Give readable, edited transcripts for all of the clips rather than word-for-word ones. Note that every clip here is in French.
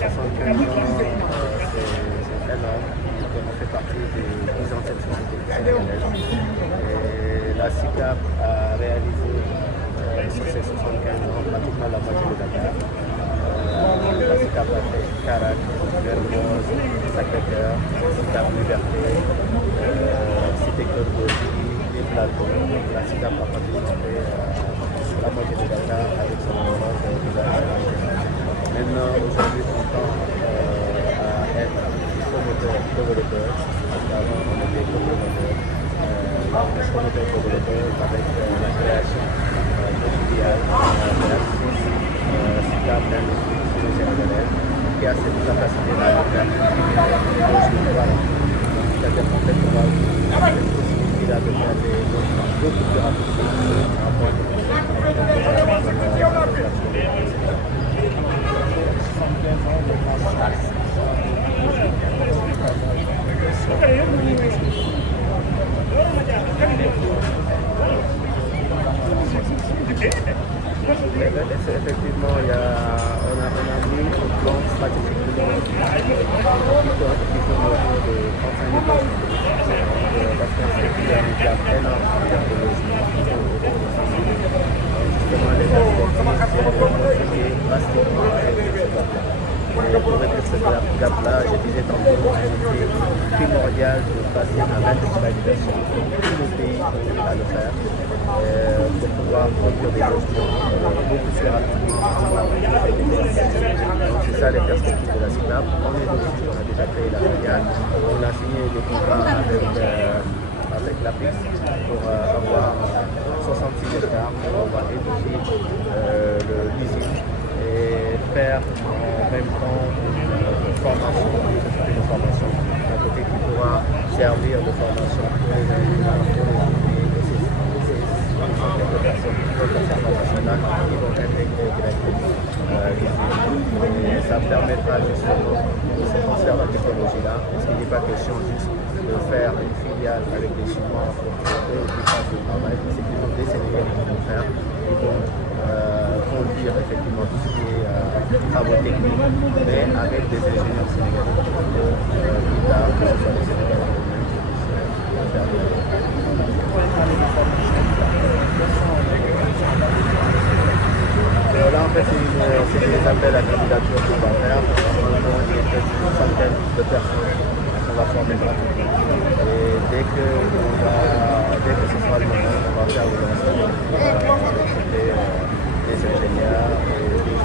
75 ans, c'est énorme. On fait partie des 10 anciennes sociétés sénégalaises. Et la SICAP a réalisé sur ces 75 ans pratiquement la moitié de Dakar. La SICAP a fait Karak, Mermoz, Sacré-Cœur, SICAP Liberté, Cité Cœur-Gauzy, les plateaux. La SICAP a participé la moitié de Dakar avec son horloge de. Maintenant, aujourd'hui, on tend à être promoteur développeur. Avant, on était promoteur. Là, on est promoteur développeur avec la création de filiales de la SICAP d'industrie sénégalaise qui a cette capacité à faire c'est-à-dire qu'en fait, on va avoir cette possibilité-là de faire des logements beaucoup plus rapidement à moins de effectivement, on a mis un plan stratégique de développement qui tourne autour de 35 000 logements. Parce qu'on sait qu'il y a une gamme énorme en termes de logements autour de 100 000. Justement, les perspectives sont contribuer drastiquement avec ce gap-là. Et pour réduire ce gap-là, je disais tantôt, il était primordial de passer à l'industrialisation. Tous les pays ont à le faire pour pouvoir produire des logements beaucoup plus rapidement. Donc c'est ça les perspectives de la SICAP. On est dessus, on a déjà créé la filiale, on a signé des contrats avec l'APIX pour avoir 66 hectares pour pouvoir édifier l'usine et faire en même temps une formation, une formation d'un côté qui pourra servir de formation pour les ingénieurs, pour les ouvriers et ces personnes internationales qui vont intégrer directement l'usine. Et ça permettra justement de se transfert de la technologie-là, parce qu'il n'est pas question juste de faire une filiale avec des Chinois pour que eux qui fassent le travail, c'est plutôt des Sénégalais qui vont le faire. Ils vont conduire effectivement tout ce qui est travaux techniques, mais avec des ingénieurs sénégalais. Plus tard, que ce soit les Sénégalais eux-mêmes qui puissent faire des là, en fait, c'est des appels à candidature qu'on va faire. Il y a une centaine de personnes qu'on va former gratuitement. Et dès que ce sera le moment, on va faire le lancement. On va recruter des ingénieurs et des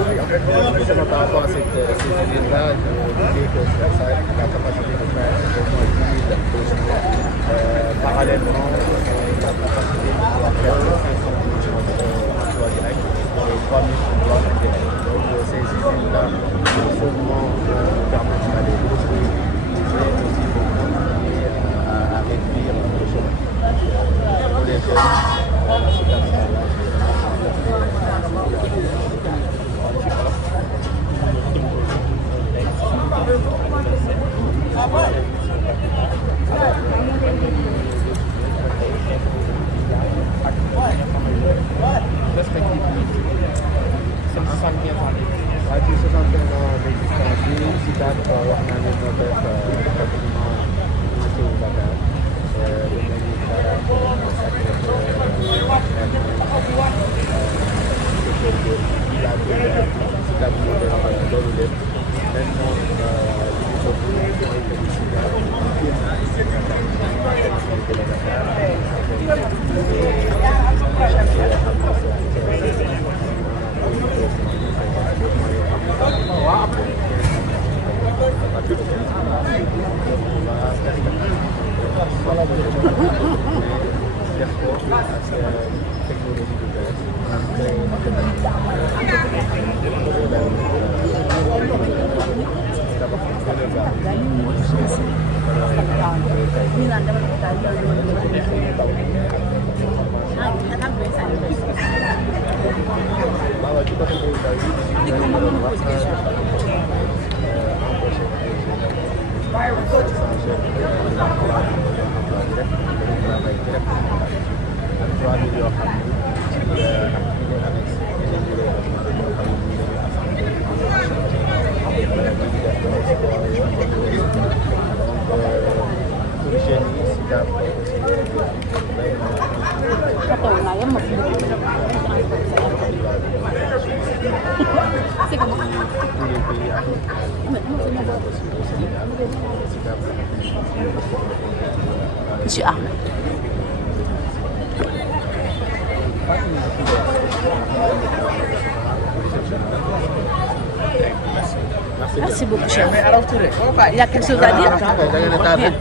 oui, en fait, justement par rapport à ces usines-là, il faut oublier que ça a la capacité de faire au moins 10 000 logements. Parallèlement, la capacité de pouvoir faire 500 emplois directs et 3 000 emplois indirects. Donc ces usines-là non seulement permettent d'aller construire, mais aussi vont contribuer à réduire le chômage. Pour les jeunes, la situation là, Depuis 75 ans d'existence, SICAP wax naa ne ñoo def pratiquement lycée wu Dakar lu mel ni Karak Sacré-Cœur SICAP moo def loolu lépp maintenant li ñu bëgg mooy que ni SICAP de def dañuy travail directement ak 3 000 yoo xam ne ci ak unité annexe yeneen bureau yoo xam ne dañuy assemblée donc pour jeunes yi si jàpp aussi C'est comment? tous les pays africains aussi au Sénégal si jàpp Monsieur Ahmed. Merci beaucoup, chef. Il y a quelque chose à dire?